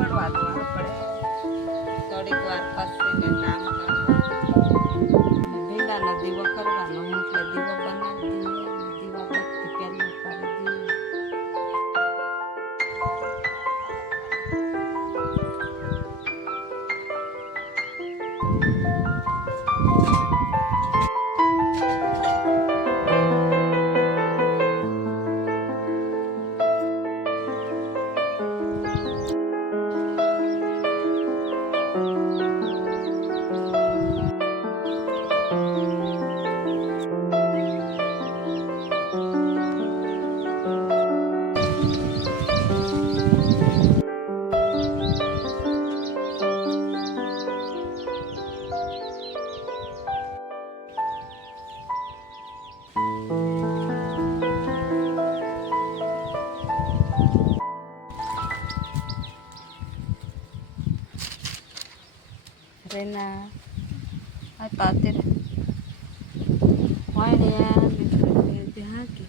પડવા દો આપણે થોડીક વાર ખસીને કામ કરવાનું. ભીંડાનો દીવો કરવાનો એટલે દીવો બનાવી દઈએ અને દીવા બત્તી પહેલું કરી દઈએ. Rena, ay patir. Why yan? Bihagi.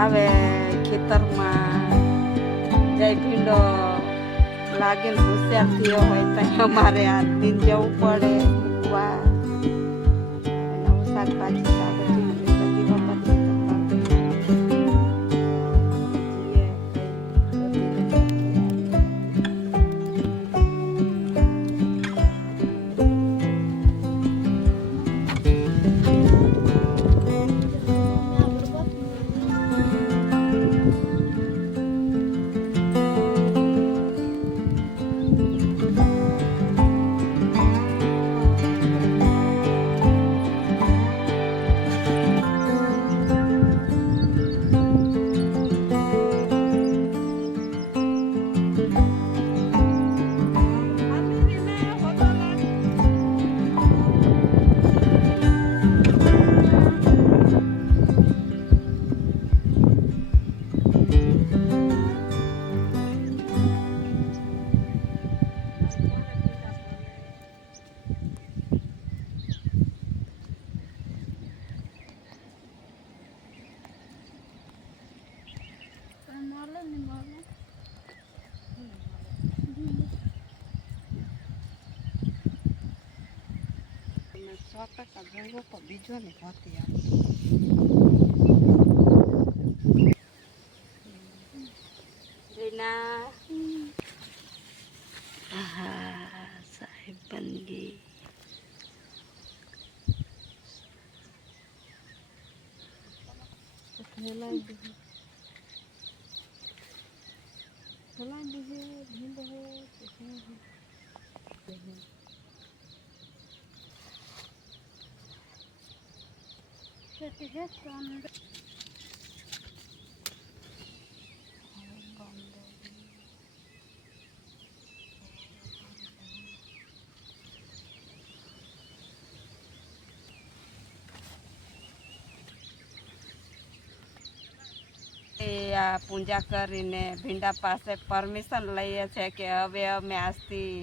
હવે ખેતરમાં જઈ ભીંડો લાગીને હોશિયાર થયો હોય તો અમારે આ દિન જવું પડે મૂકવા. નવું શાકભાજી બધી વખત બીજો ને હોતી રીના સાહેબ બન ગઈ. આ પૂજા કરીને ભીંડા પાસે પરમિશન લઈએ છે કે હવે અમે આજથી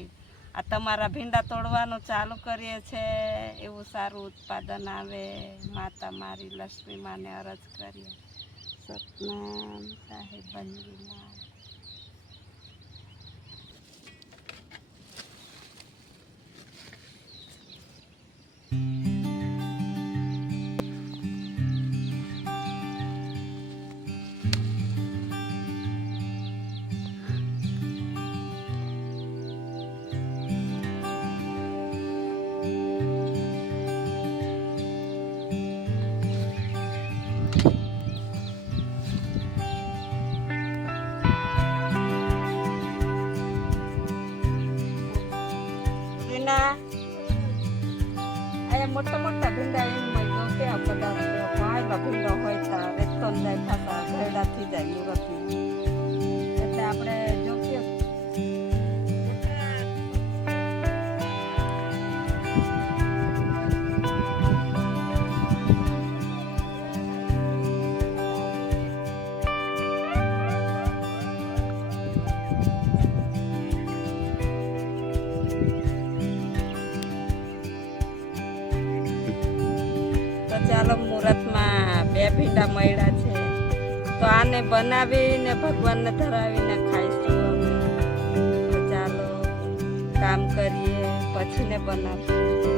આ તમારા ભીંડા તોડવાનું ચાલુ કરીએ છીએ, એવું સારું ઉત્પાદન આવે. માતા મારી લક્ષ્મી માને અરજ કરીએ. સતનામ સાહેબ બંદગીમાં. ભીંડા મળ્યા છે, તો આને બનાવીને ભગવાનને ધરાવીને ખાઈશું અમે. તો ચાલો કામ કરીએ, પછીને બનાવીએ.